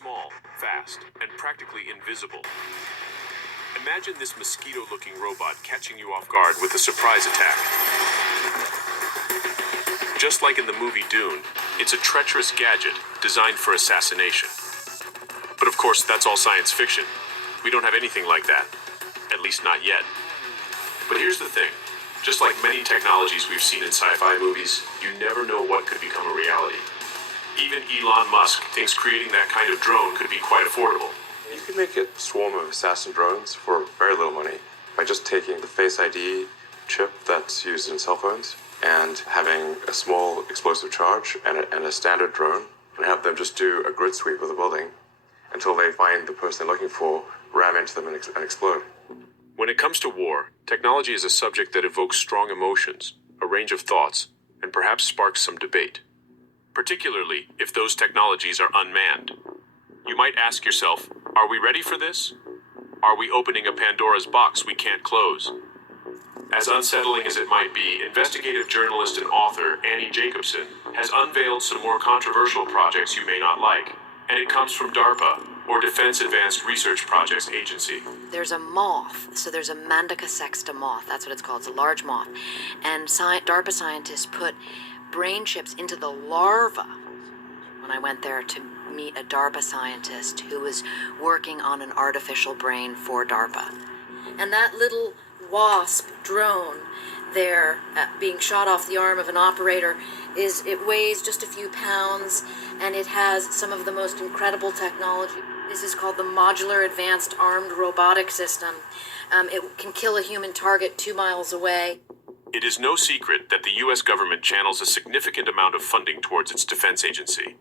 small, fast, and practically invisible. Imagine this mosquito-looking robot catching you off guard with a surprise attack. Just like in the movie Dune, it's a treacherous gadget designed for assassination. But of course, that's all science fiction. We don't have anything like that. At least not yet. But here's the thing. Just like many technologies we've seen in sci-fi movies, you never know what could become a reality. Even Elon Musk thinks creating that kind of drone could be quite affordable. You could make a swarm of assassin drones for very little money by just taking the Face ID chip that's used in cell phones and having a small explosive charge and a standard drone and have them just do a grid sweep of the building until they find the person they're looking for, ram into them and explode. When it comes to war, technology is a subject that evokes strong emotions, a range of thoughts, and perhaps sparks some debate. Particularly if those technologies are unmanned. You might ask yourself, are we ready for this? Are we opening a Pandora's box we can't close? As unsettling as it might be, investigative journalist and author Annie Jacobsen has unveiled some more controversial projects you may not like, and it comes from DARPA, or Defense Advanced Research Projects Agency. There's a moth, so there's a Mandica sexta moth, that's what it's called, it's a large moth, and DARPA scientists put brain chips into the larva. When I went there to meet a DARPA scientist who was working on an artificial brain for DARPA. And that little wasp drone there being shot off the arm of an operator it weighs just a few pounds, and it has some of the most incredible technology. This is called the Modular Advanced Armed Robotic System. It can kill a human target 2 miles away. It is no secret that the U.S. government channels a significant amount of funding towards its defense agency.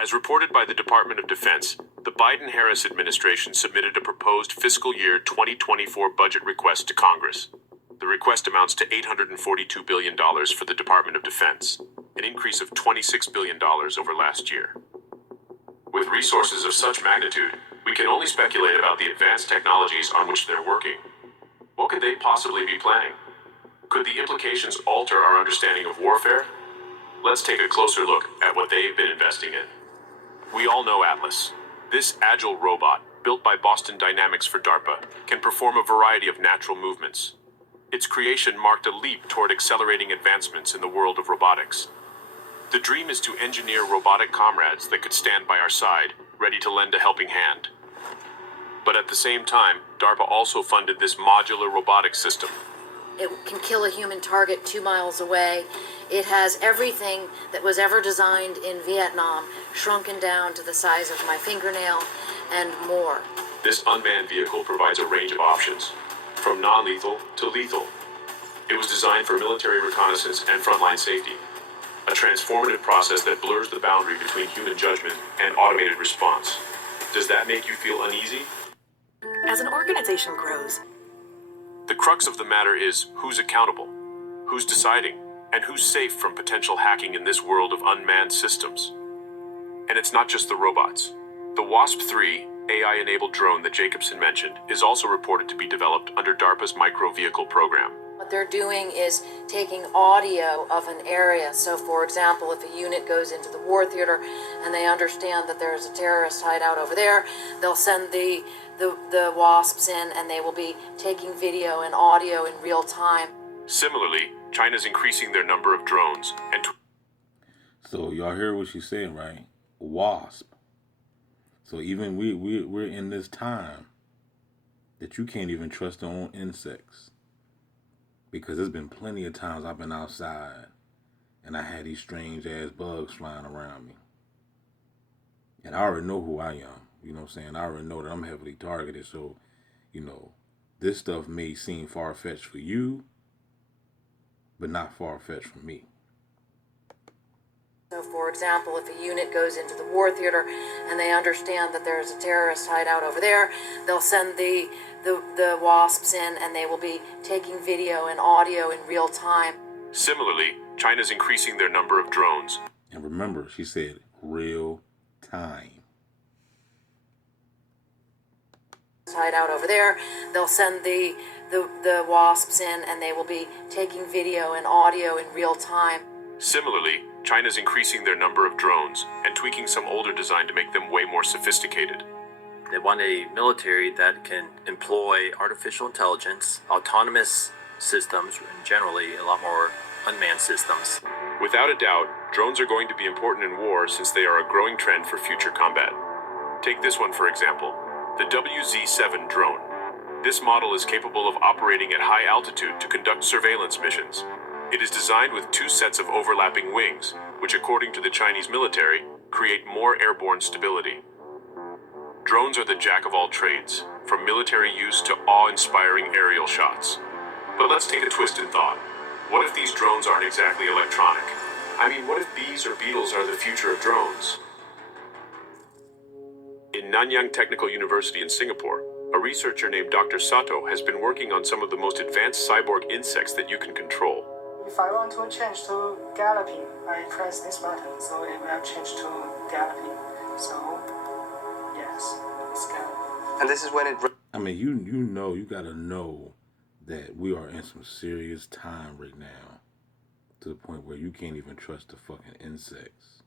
As reported by the Department of Defense, the Biden-Harris administration submitted a proposed fiscal year 2024 budget request to Congress. The request amounts to $842 billion for the Department of Defense, an increase of $26 billion over last year. With resources of such magnitude, we can only speculate about the advanced technologies on which they're working. What could they possibly be planning? Could the implications alter our understanding of warfare? Let's take a closer look at what they've been investing in. We all know Atlas. This agile robot, built by Boston Dynamics for DARPA, can perform a variety of natural movements. Its creation marked a leap toward accelerating advancements in the world of robotics. The dream is to engineer robotic comrades that could stand by our side, ready to lend a helping hand. But at the same time, DARPA also funded this modular robotic system. It can kill a human target 2 miles away. It has everything that was ever designed in Vietnam, shrunken down to the size of my fingernail, and more. This unmanned vehicle provides a range of options, from non-lethal to lethal. It was designed for military reconnaissance and frontline safety, a transformative process that blurs the boundary between human judgment and automated response. Does that make you feel uneasy? As an organization grows, the crux of the matter is who's accountable, who's deciding, and who's safe from potential hacking in this world of unmanned systems. And it's not just the robots. The WASP-3 AI-enabled drone that Jacobsen mentioned is also reported to be developed under DARPA's micro-vehicle program. What they're doing is taking audio of an area. So, for example, if a unit goes into the war theater and they understand that there's a terrorist hideout over there, they'll send the WASPs in, and they will be taking video and audio in real time. Similarly, China's increasing their number of drones and... So y'all hear what she's saying, right? WASP. So even we're in this time that you can't even trust your own insects. Because there's been plenty of times I've been outside and I had these strange ass bugs flying around me. And I already know who I am. You know what I'm saying? I already know that I'm heavily targeted. So, this stuff may seem far-fetched for you, but not far-fetched for me. So, for example, if a unit goes into the war theater and they understand that there's a terrorist hideout over there, they'll send the WASPs in, and they will be taking video and audio in real time. Similarly, China's increasing their number of drones. And remember, she said real time. Hideout over there, they'll send the WASPs in, and they will be taking video and audio in real time. Similarly, China's increasing their number of drones and tweaking some older design to make them way more sophisticated. They want a military that can employ artificial intelligence, autonomous systems, and generally a lot more unmanned systems. Without a doubt, drones are going to be important in war since they are a growing trend for future combat. Take this one for example, the WZ-7 drone. This model is capable of operating at high altitude to conduct surveillance missions. It is designed with 2 sets of overlapping wings, which according to the Chinese military, create more airborne stability. Drones are the jack of all trades, from military use to awe-inspiring aerial shots. But let's take a twisted thought. What if these drones aren't exactly electronic? I mean, what if bees or beetles are the future of drones? In Nanyang Technical University in Singapore, a researcher named Dr. Sato has been working on some of the most advanced cyborg insects that you can control. If I want to change to galloping, I press this button, so it will change to galloping. So, yes, it's galloping. And this is when it... I mean, you know, you gotta know that we are in some serious time right now, to the point where you can't even trust the fucking insects.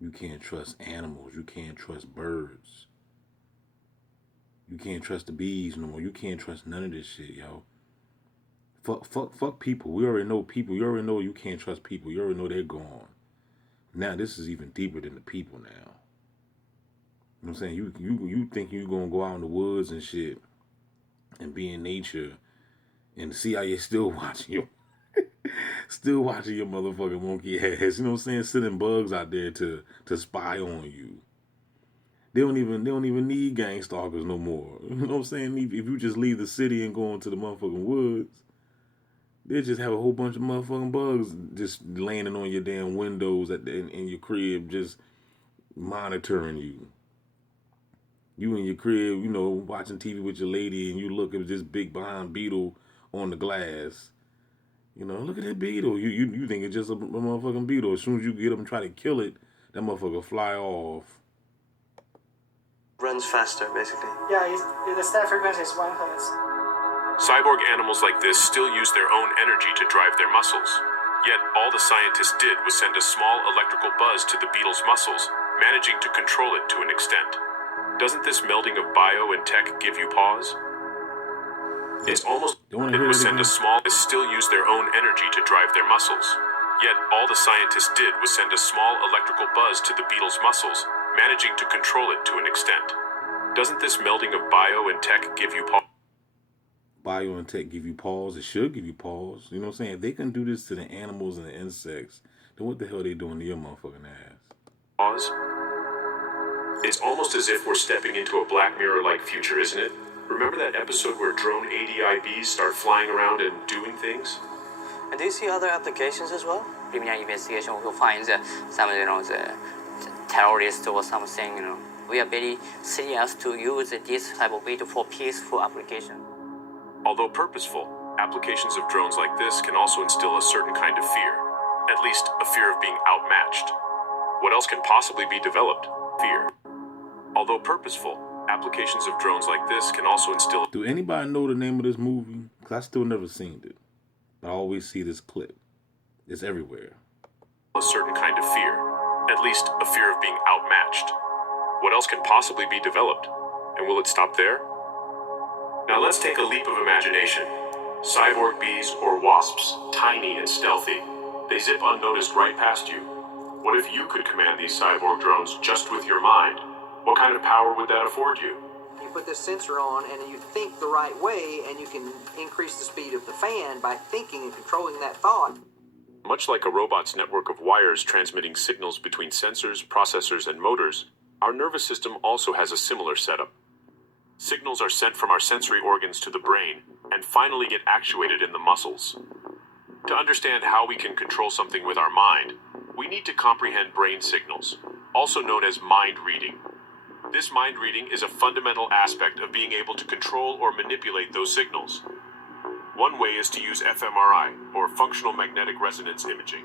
You can't trust animals. You can't trust birds. You can't trust the bees no more. You can't trust none of this shit, yo. Fuck people. We already know people. You already know you can't trust people. You already know they're gone. Now this is even deeper than the people now. You know what I'm saying? You think you're gonna go out in the woods and shit and be in nature and see how you're still watching your motherfucking monkey ass. You know what I'm saying? Sending bugs out there to spy on you. They don't even need gang stalkers no more. You know what I'm saying? If you just leave the city and go into the motherfucking woods, they just have a whole bunch of motherfucking bugs just landing on your damn windows in your crib, just monitoring you. You in your crib, you know, watching TV with your lady, and you look at this big behind beetle on the glass. You know, look at that beetle. You think it's just a motherfucking beetle. As soon as you get up and try to kill it, that motherfucker fly off. runs faster, basically. Yeah, the step frequency is 1 hertz. Cyborg animals like this still use their own energy to drive their muscles. Yet all the scientists did was send a small electrical buzz to the beetle's muscles, managing to control it to an extent. Doesn't this melding of bio and tech give you pause? It's almost it was send a small they still use their own energy to drive their muscles. Yet all the scientists did was send a small electrical buzz to the beetle's muscles, managing to control it to an extent. Doesn't this melding of bio and tech give you pause? Bio and tech give you pause. It should give you pause. You know what I'm saying? If they can do this to the animals and the insects, then what the hell are they doing to your motherfucking ass? Pause. It's almost as if we're stepping into a Black Mirror-like future, isn't it? Remember that episode where drone ADIBs start flying around and doing things? And do you see other applications as well? Criminal investigation will find some, the terrorists or something, We are very serious to use this type of way for peaceful application. Although purposeful, applications of drones like this can also instill a certain kind of fear. At least, a fear of being outmatched. What else can possibly be developed? Fear. Although purposeful, applications of drones like this can also instill... Do anybody know the name of this movie? Because I still never seen it. But I always see this clip. It's everywhere. A certain kind of fear. At least, a fear of being outmatched. What else can possibly be developed? And will it stop there? Now let's take a leap of imagination. Cyborg bees or wasps, tiny and stealthy. They zip unnoticed right past you. What if you could command these cyborg drones just with your mind? What kind of power would that afford you? You put this sensor on and you think the right way, and you can increase the speed of the fan by thinking and controlling that thought. Much like a robot's network of wires transmitting signals between sensors, processors, and motors, our nervous system also has a similar setup. Signals are sent from our sensory organs to the brain and finally get actuated in the muscles. To understand how we can control something with our mind, we need to comprehend brain signals, also known as mind reading. This mind reading is a fundamental aspect of being able to control or manipulate those signals. One way is to use fMRI, or functional magnetic resonance imaging.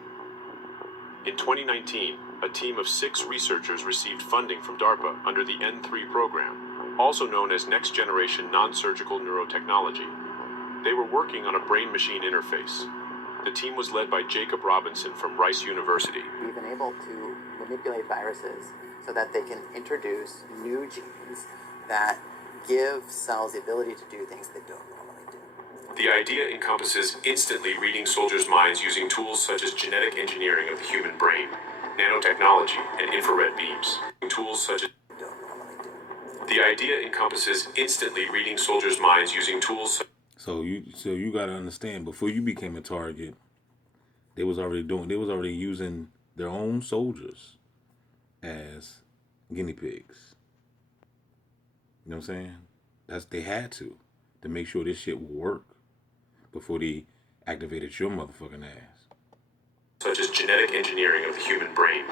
In 2019, a team of 6 researchers received funding from DARPA under the N3 program, also known as Next Generation Non-Surgical Neurotechnology. They were working on a brain-machine interface. The team was led by Jacob Robinson from Rice University. We've been able to manipulate viruses so that they can introduce new genes that give cells the ability to do things they don't normally do. The idea encompasses instantly reading soldiers' minds using tools such as genetic engineering of the human brain, nanotechnology, and infrared beams. Tools such as The idea encompasses instantly reading soldiers' minds using tools. So you gotta understand, before you became a target, they was already using their own soldiers as guinea pigs. You know what I'm saying? They had to make sure this shit would work before they activated your motherfucking ass. Such as genetic engineering of the human brain,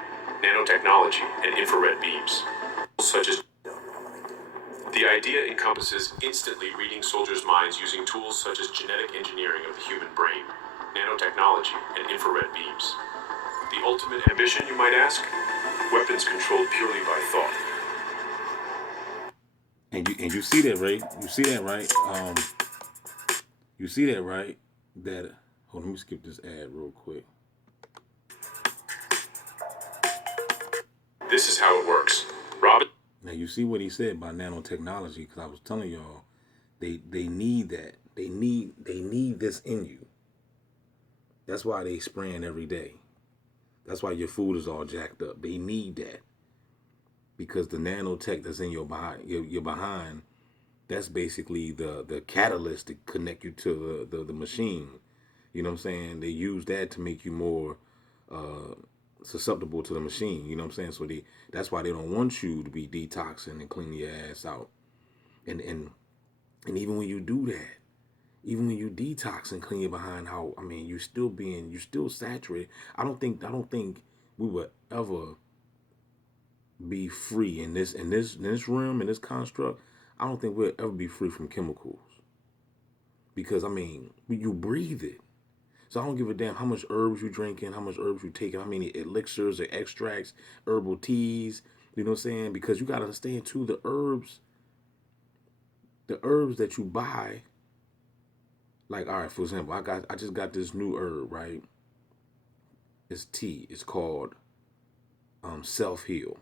nanotechnology, and infrared beams. Such as The idea encompasses instantly reading soldiers' minds using tools such as genetic engineering of the human brain, nanotechnology, and infrared beams. The ultimate ambition, you might ask? Weapons controlled purely by thought. And you see that, right? You see that, right? You see that, right? That hold on, let me skip this ad real quick. This is how it works. Robin. Now you see what he said about nanotechnology, because I was telling y'all, they need that. They need this in you. That's why they spraying every day. That's why your food is all jacked up. They need that. Because the nanotech that's in your behind, that's basically the catalyst to connect you to the machine. You know what I'm saying? They use that to make you more susceptible to the machine. You know what I'm saying? So that's why they don't want you to be detoxing and cleaning your ass out. And even when you do that, even when you detox and clean your behind out, I mean, you're still saturated. I don't think we would ever be free in this realm, in this construct. I don't think we'll ever be free from chemicals, because I mean, you breathe it. So I don't give a damn how much herbs you drinking, how much herbs you taking, how many elixirs or extracts, herbal teas. You know what I'm saying? Because you gotta understand too, the herbs that you buy. Like, all right, for example, I just got this new herb, right? It's tea. It's called Self-Heal.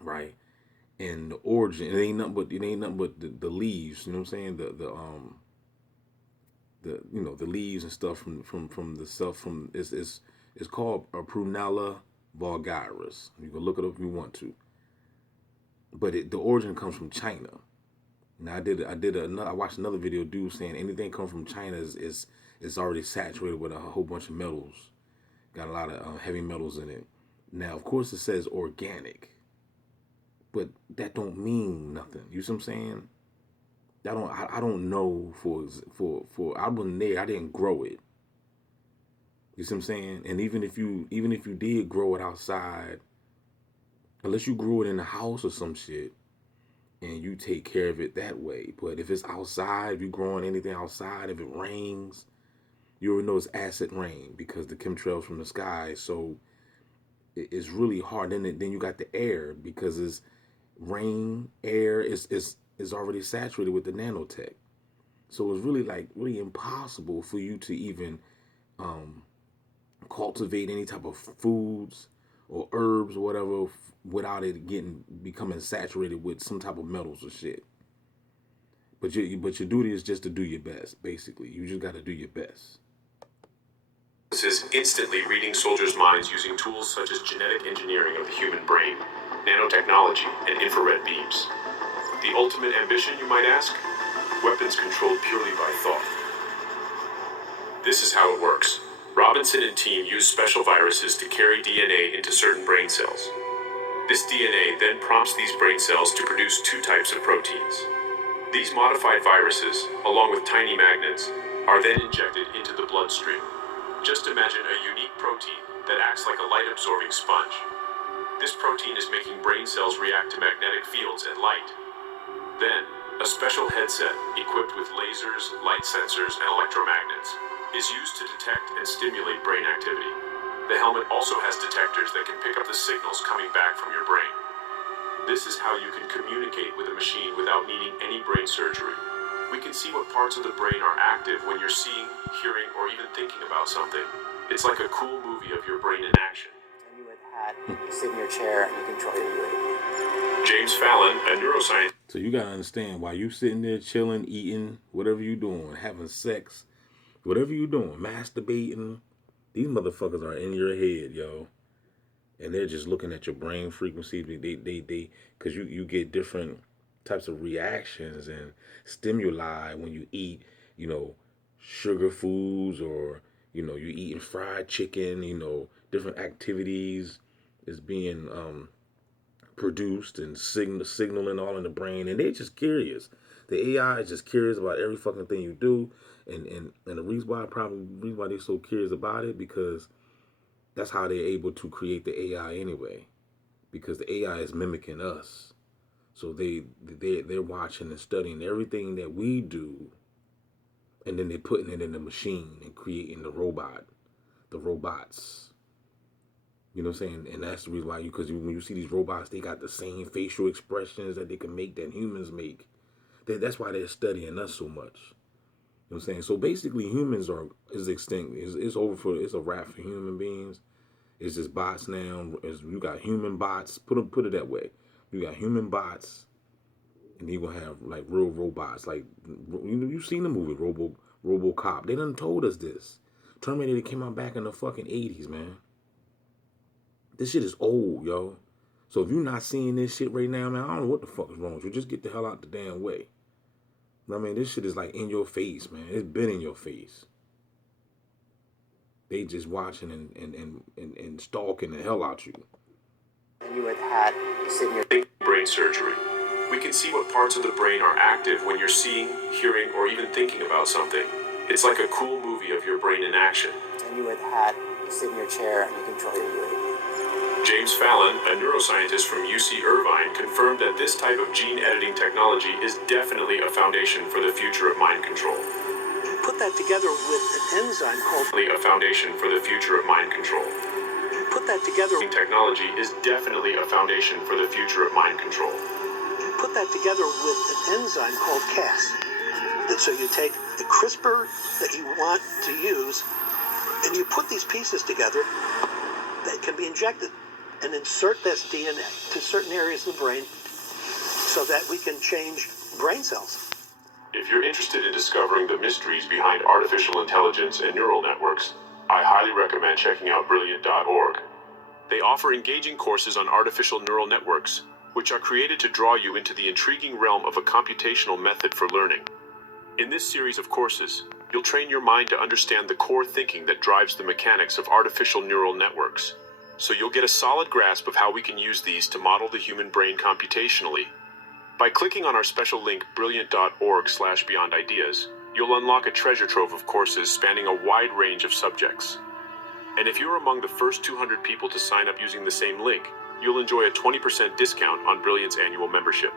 Right, and the origin, it ain't nothing but the leaves. You know what I'm saying? The leaves and stuff from the stuff from it's called a Prunella vulgaris. You can look it up if you want to. But the origin comes from China. Now I watched another video, dude saying anything come from China is already saturated with a whole bunch of metals. Got a lot of heavy metals in it. Now, of course, it says organic. But that don't mean nothing. You see what I'm saying? I don't know for I wasn't there. I didn't grow it. You see what I'm saying? And even if you did grow it outside, unless you grew it in the house or some shit, and you take care of it that way. But if it's outside, if you're growing anything outside, if it rains, you already know it's acid rain because the chemtrails from the sky. So it's really hard. Then you got the air, because it's rain, air is already saturated with the nanotech. So it's really impossible for you to even cultivate any type of foods or herbs or whatever without it becoming saturated with some type of metals or shit. But your duty is just to do your best, basically. You just got to do your best. This is instantly reading soldiers' minds using tools such as genetic engineering of the human brain, nanotechnology, and infrared beams. The ultimate ambition, you might ask? Weapons controlled purely by thought. This is how it works. Robinson and team use special viruses to carry DNA into certain brain cells. This DNA then prompts these brain cells to produce two types of proteins. These modified viruses, along with tiny magnets, are then injected into the bloodstream. Just imagine a unique protein that acts like a light-absorbing sponge. This protein is making brain cells react to magnetic fields and light. Then, a special headset equipped with lasers, light sensors, and electromagnets is used to detect and stimulate brain activity. The helmet also has detectors that can pick up the signals coming back from your brain. This is how you can communicate with a machine without needing any brain surgery. We can see what parts of the brain are active when you're seeing, hearing, or even thinking about something. It's like a cool movie of your brain in action. And you wear the hat, you sit in your chair, and you control your UAV. James Fallon, a neuroscientist. So you gotta understand, while you sitting there chilling, eating, whatever you doing, having sex, whatever you doing, masturbating, these motherfuckers are in your head, yo. And they're just looking at your brain frequency. They because you get different types of reactions and stimuli when you eat, you know, sugar foods, or, you know, you're eating fried chicken, you know, different activities is being produced and signaling all in the brain, and they're just curious. The AI is just curious about every fucking thing you do, and the reason why they're so curious about it, because that's how they're able to create the AI anyway, because the AI is mimicking us. So they're watching and studying everything that we do, and then they're putting it in the machine and creating the robots. You know what I'm saying? And that's the reason why because when you see these robots, they got the same facial expressions that they can make that humans make. That's why they're studying us so much. You know what I'm saying? So basically, humans is extinct. It's over it's a wrap for human beings. It's just bots now. You got human bots. Put it that way. You got human bots, and you're gonna have like real robots. Like, you've seen the movie RoboCop. They done told us this. Terminator came out back in the fucking 80s, man. This shit is old, yo. So if you're not seeing this shit right now, man, I don't know what the fuck is wrong with you. Just get the hell out the damn way. I mean, this shit is like in your face, man. It's been in your face. They just watching and stalking the hell out you. And you wear the hat, you sit in your... Brain surgery. We can see what parts of the brain are active when you're seeing, hearing, or even thinking about something. It's like a cool movie of your brain in action. And you wear the hat, you sit in your chair, and you control your UAV. James Fallon, a neuroscientist from UC Irvine, confirmed that this type of gene editing technology is definitely a foundation for the future of mind control. Put that together with an enzyme called... A foundation for the future of mind control. Put that together... Technology is definitely a foundation for the future of mind control. Put that together with an enzyme called Cas. And so you take the CRISPR that you want to use, and you put these pieces together that can be injected and insert this DNA to certain areas of the brain so that we can change brain cells. If you're interested in discovering the mysteries behind artificial intelligence and neural networks, I highly recommend checking out Brilliant.org. They offer engaging courses on artificial neural networks, which are created to draw you into the intriguing realm of a computational method for learning. In this series of courses, you'll train your mind to understand the core thinking that drives the mechanics of artificial neural networks, so you'll get a solid grasp of how we can use these to model the human brain computationally. By clicking on our special link, brilliant.org/beyondideas, you'll unlock a treasure trove of courses spanning a wide range of subjects. And if you're among the first 200 people to sign up using the same link, you'll enjoy a 20% discount on Brilliant's annual membership.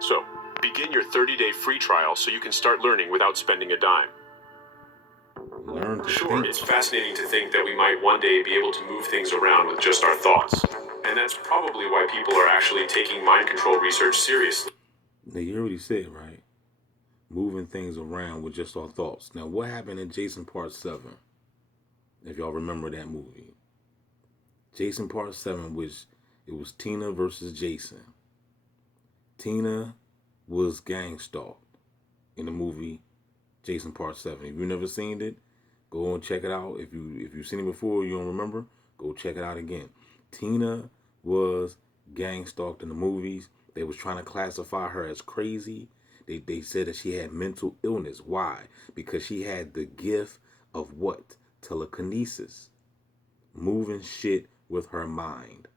So, begin your 30-day free trial so you can start learning without spending a dime. Sure, it's fascinating to think that we might one day be able to move things around with just our thoughts. And that's probably why people are actually taking mind control research seriously. Now, you already said, right? Moving things around with just our thoughts. Now, what happened in Jason Part 7? If y'all remember that movie. Jason Part 7, it was Tina versus Jason. Tina was gang stalked in the movie Jason Part 7. If you've never seen it, go and check it out. If you've seen it before, you don't remember, go check it out again. Tina was gang stalked in the movies. They was trying to classify her as crazy. They said that she had mental illness. Why? Because she had the gift of what? Telekinesis. Moving shit with her mind.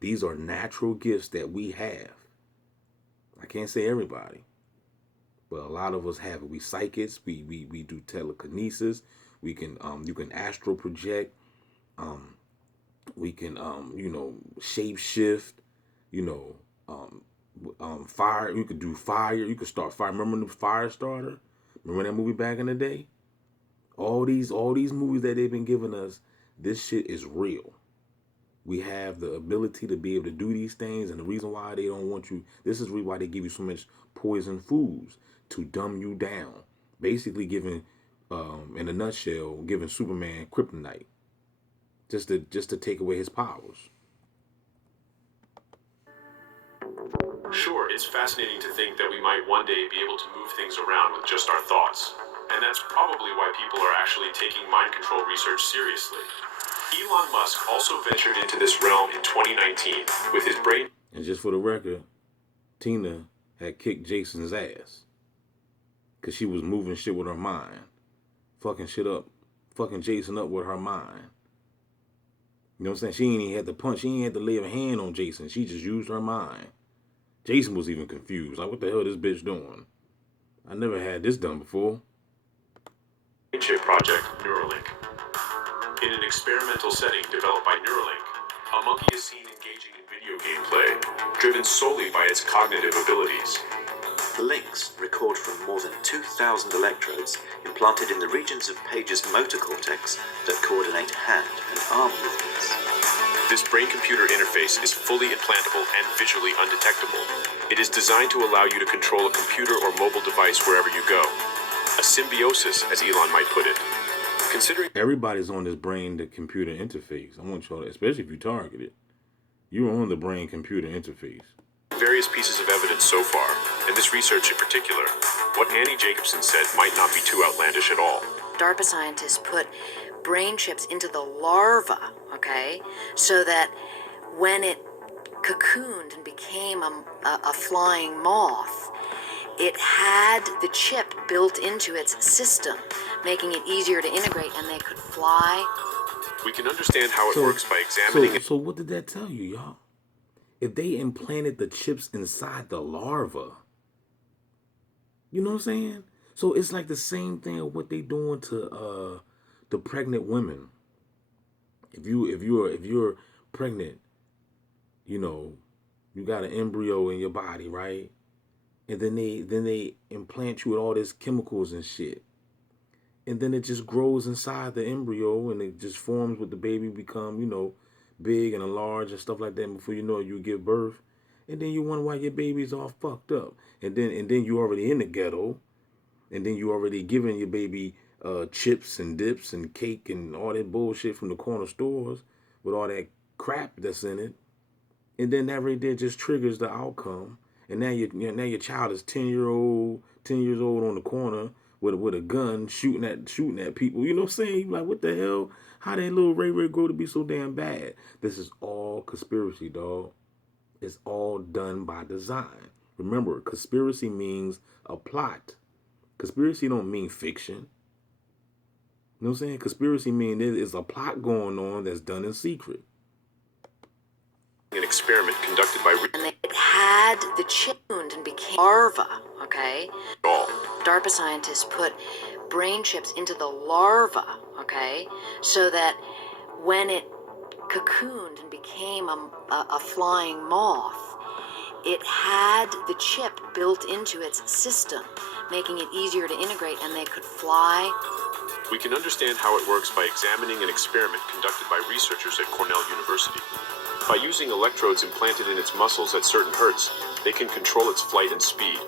These are natural gifts that we have. I can't say everybody, but a lot of us have it. We psychics. We do telekinesis. We can you can astral project. We can shape shift. Fire. You could do fire. You could start fire. Remember the fire starter? Remember that movie back in the day? All these movies that they've been giving us, this shit is real. We have the ability to be able to do these things, and the reason why they don't want you, this is why they give you so much poison foods to dumb you down. Basically giving, in a nutshell, giving Superman kryptonite. Just to take away his powers. Sure, it's fascinating to think that we might one day be able to move things around with just our thoughts. And that's probably why people are actually taking mind control research seriously. Elon Musk also ventured into this realm in 2019 with his brain. And just for the record, Tina had kicked Jason's ass. Because she was moving shit with her mind. Fucking shit up. Fucking Jason up with her mind. You know what I'm saying? She ain't even had to punch. She ain't had to lay a hand on Jason. She just used her mind. Jason was even confused. Like, what the hell this bitch doing? I never had this done before. Chip project, Neuralink. In an experimental setting developed by Neuralink, a monkey is seen engaging in video gameplay, driven solely by its cognitive abilities. The links record from more than 2,000 electrodes implanted in the regions of Page's motor cortex that coordinate hand and arm movements. This brain-computer interface is fully implantable and visually undetectable. It is designed to allow you to control a computer or mobile device wherever you go. A symbiosis, as Elon might put it. Considering everybody's on this brain-to-computer interface. I want y'all, especially if you target it. You're on the brain-computer interface. Various pieces of evidence so far, and this research in particular, what Annie Jacobsen said might not be too outlandish at all. DARPA scientists put brain chips into the larva, okay, so that when it cocooned and became a flying moth, it had the chip built into its system, making it easier to integrate, and they could fly. We can understand how it works by examining it. So what did that tell you, y'all? If they implanted the chips inside the larva, you know what I'm saying? So it's like the same thing of what they doing to the pregnant women. If you're pregnant, you know, you got an embryo in your body, right? And then they implant you with all these chemicals and shit. And then it just grows inside the embryo and it just forms with the baby become, you know, big and large and stuff like that. And before you know it, you give birth. And then you wonder why your baby's all fucked up. And then you already in the ghetto. And then you already giving your baby chips and dips and cake and all that bullshit from the corner stores with all that crap that's in it. And then that right there just triggers the outcome. And now your child is 10 years old on the corner with a gun shooting at people. You know what I'm saying? You're like, what the hell? How that little Ray grow to be so damn bad? This is all conspiracy, dog. It's all done by design. Remember, conspiracy means a plot. Conspiracy don't mean fiction. You know what I'm saying? Conspiracy means there is a plot going on that's done in secret. An experiment conducted by... And it had the chip and became larva, okay? DARPA scientists put brain chips into the larva, okay? So that when it cocooned and became a flying moth, it had the chip built into its system, making it easier to integrate, and they could fly. We can understand how it works by examining an experiment conducted by researchers at Cornell University. By using electrodes implanted in its muscles at certain hertz, they can control its flight and speed.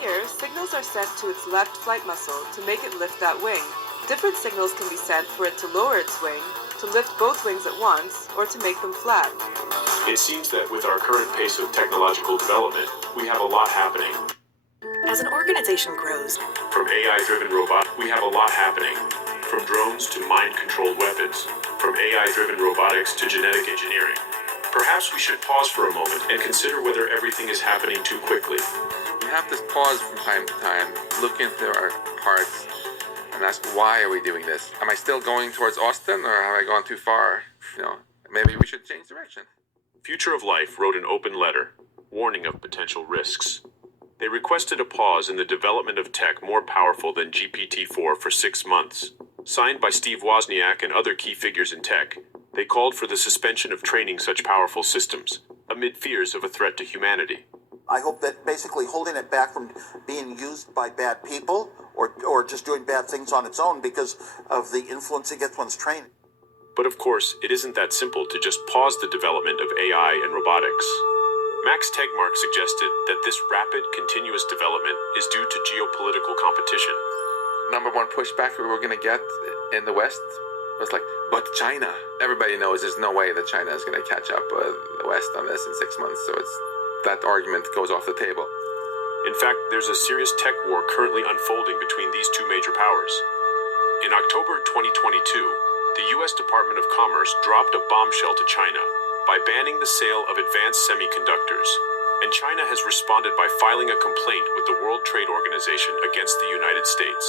Here, signals are sent to its left flight muscle to make it lift that wing. Different signals can be sent for it to lower its wing, to lift both wings at once, or to make them flat. It seems that with our current pace of technological development, we have a lot happening. As an organization grows, from AI-driven robots, we have a lot happening. From drones to mind-controlled weapons, from AI-driven robotics to genetic engineering. Perhaps we should pause for a moment and consider whether everything is happening too quickly. We have to pause from time to time, look into our hearts, and ask, why are we doing this? Am I still going towards Austin, or have I gone too far? You know, maybe we should change direction. Future of Life wrote an open letter, warning of potential risks. They requested a pause in the development of tech more powerful than GPT-4 for 6 months. Signed by Steve Wozniak and other key figures in tech, they called for the suspension of training such powerful systems, amid fears of a threat to humanity. I hope that basically holding it back from being used by bad people or just doing bad things on its own because of the influence it gets when it's trained. But of course, it isn't that simple to just pause the development of AI and robotics. Max Tegmark suggested that this rapid, continuous development is due to geopolitical competition. Number one pushback we were going to get in the West was like, but China. Everybody knows there's no way that China is going to catch up with the West on this in 6 months, so that argument goes off the table. In fact, there's a serious tech war currently unfolding between these two major powers. In October 2022, the U.S. Department of Commerce dropped a bombshell to China by banning the sale of advanced semiconductors, and China has responded by filing a complaint with the World Trade Organization against the United States.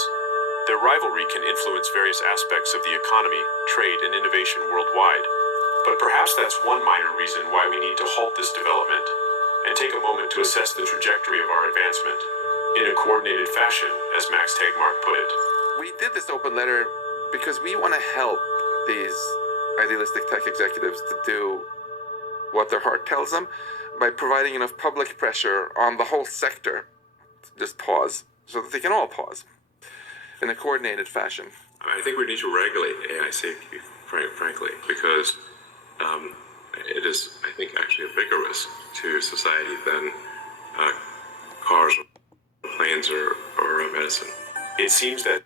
Their rivalry can influence various aspects of the economy, trade, and innovation worldwide. But perhaps that's one minor reason why we need to halt this development and take a moment to assess the trajectory of our advancement in a coordinated fashion, as Max Tegmark put it. We did this open letter because we want to help these idealistic tech executives to do what their heart tells them by providing enough public pressure on the whole sector to just pause, so that they can all pause in a coordinated fashion. I think we need to regulate AI safety, frankly, because it is, I think, actually a bigger risk to society than cars, or planes, or medicine. It seems that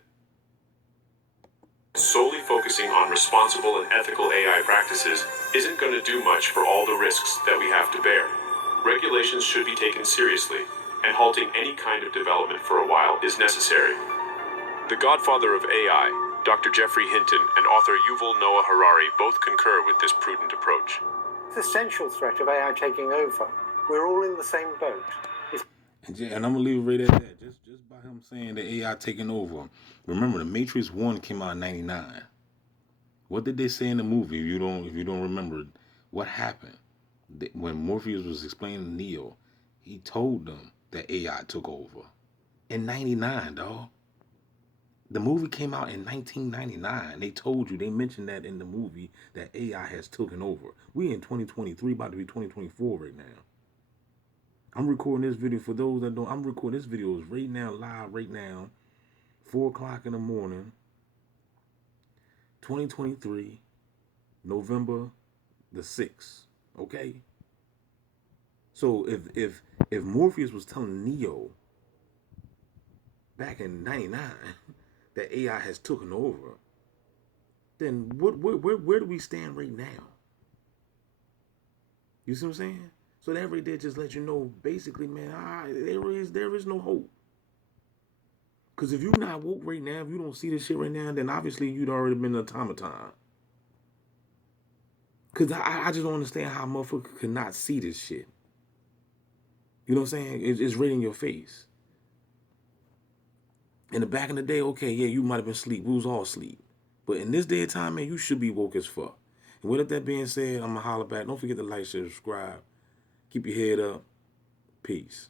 solely focusing on responsible and ethical AI practices isn't going to do much for all the risks that we have to bear. Regulations should be taken seriously, and halting any kind of development for a while is necessary. The godfather of AI, Dr. Jeffrey Hinton, and author Yuval Noah Harari both concur with this prudent approach. The essential threat of AI taking over. We're all in the same boat. And I'm gonna leave it right at that. Just by him saying that AI taking over. Remember, the Matrix 1 came out in '99. What did they say in the movie? If you don't remember, what happened when Morpheus was explaining to Neo? He told them that AI took over in '99, dog. The movie came out in 1999. They told you, they mentioned that in the movie, that AI has taken over. We in 2023, about to be 2024 right now. I'm recording this video for those that don't. I'm recording this video right now, live right now, 4 o'clock in the morning, 2023, November the 6th. Okay. So if Morpheus was telling Neo back in '99 that AI has taken over, then where do we stand right now? You see what I'm saying? So that right there just let you know, basically, man, there is no hope. Because if you're not woke right now, if you don't see this shit right now, then obviously you'd already been an automaton. Because I just don't understand how a motherfucker could not see this shit. You know what I'm saying? It's right in your face. In the back in the day, okay, yeah, you might have been asleep. We was all asleep. But in this day and time, man, you should be woke as fuck. And with that being said, I'm going to holler back. Don't forget to like, share, subscribe. Keep your head up. Peace.